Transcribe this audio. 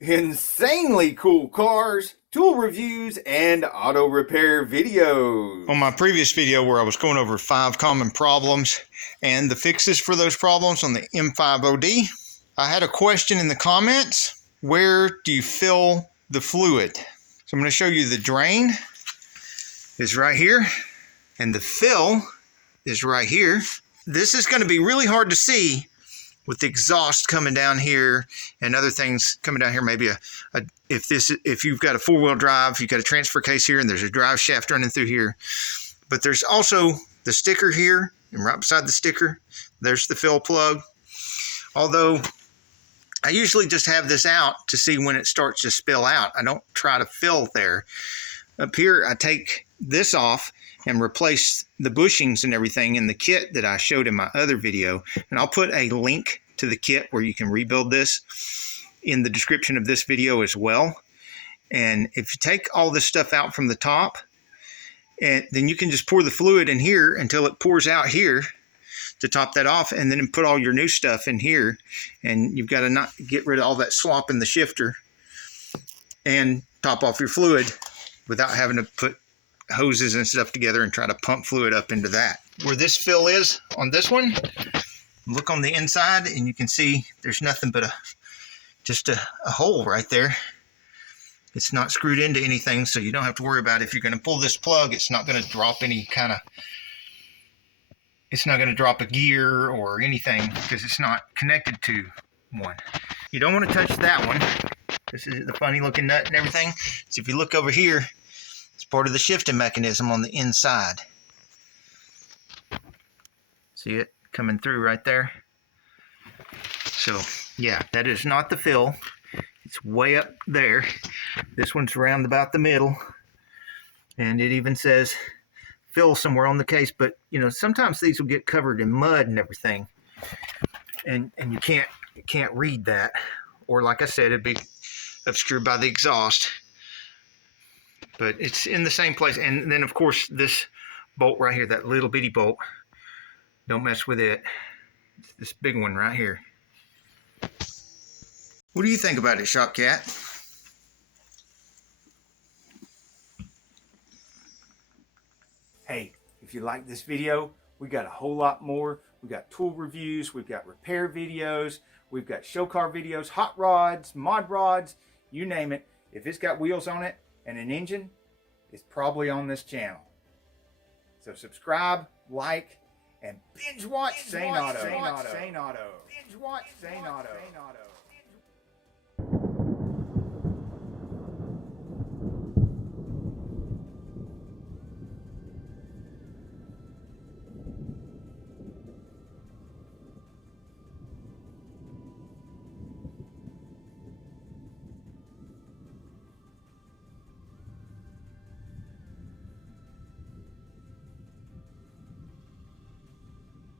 insanely cool cars, tool reviews, and auto repair videos. On my previous video where I was going over 5 common problems and the fixes for those problems on the M5OD, I had a question in the comments: where do you fill the fluid? So I'm going to show you the drain is right here and the fill is right here. This is going to be really hard to see with the exhaust coming down here and other things coming down here. Maybe if you've got a 4-wheel drive, you've got a transfer case here and there's a drive shaft running through here. But there's also the sticker here, and right beside the sticker, there's the fill plug. Although I usually just have this out to see when it starts to spill out. I don't try to fill there. Up here, I take this off and replace the bushings and everything in the kit that I showed in my other video. And I'll put a link to the kit where you can rebuild this in the description of this video as well. And if you take all this stuff out from the top, and then you can just pour the fluid in here until it pours out here to top that off, and then put all your new stuff in here. And you've got to not get rid of all that slop in the shifter and top off your fluid without having to put hoses and stuff together and try to pump fluid up into that. Where this fill is on this one, look on the inside and you can see there's nothing but just a hole right there. It's not screwed into anything, so you don't have to worry about it. If you're going to pull this plug, it's not going to drop it's not going to drop a gear or anything because it's not connected to one. You don't want to touch that one. This is the funny looking nut and everything. So if you look over here, it's part of the shifting mechanism on the inside. See it coming through right there? So yeah, that is not the fill. It's way up there. This one's around about the middle. And it even says fill somewhere on the case, but you know, sometimes these will get covered in mud and everything. And you can't read that. Or like I said, it'd be obscured by the exhaust. But it's in the same place. And then of course this bolt right here, that little bitty bolt, don't mess with it. It's this big one right here. What do you think about it, Shop Cat? Hey, if you like this video, we got a whole lot more. We got tool reviews, we've got repair videos, we've got show car videos, hot rods, mod rods, you name it. If it's got wheels on it and an engine, it's probably on this channel. So subscribe, like, and binge watch Saneauto. Binge watch Saneauto.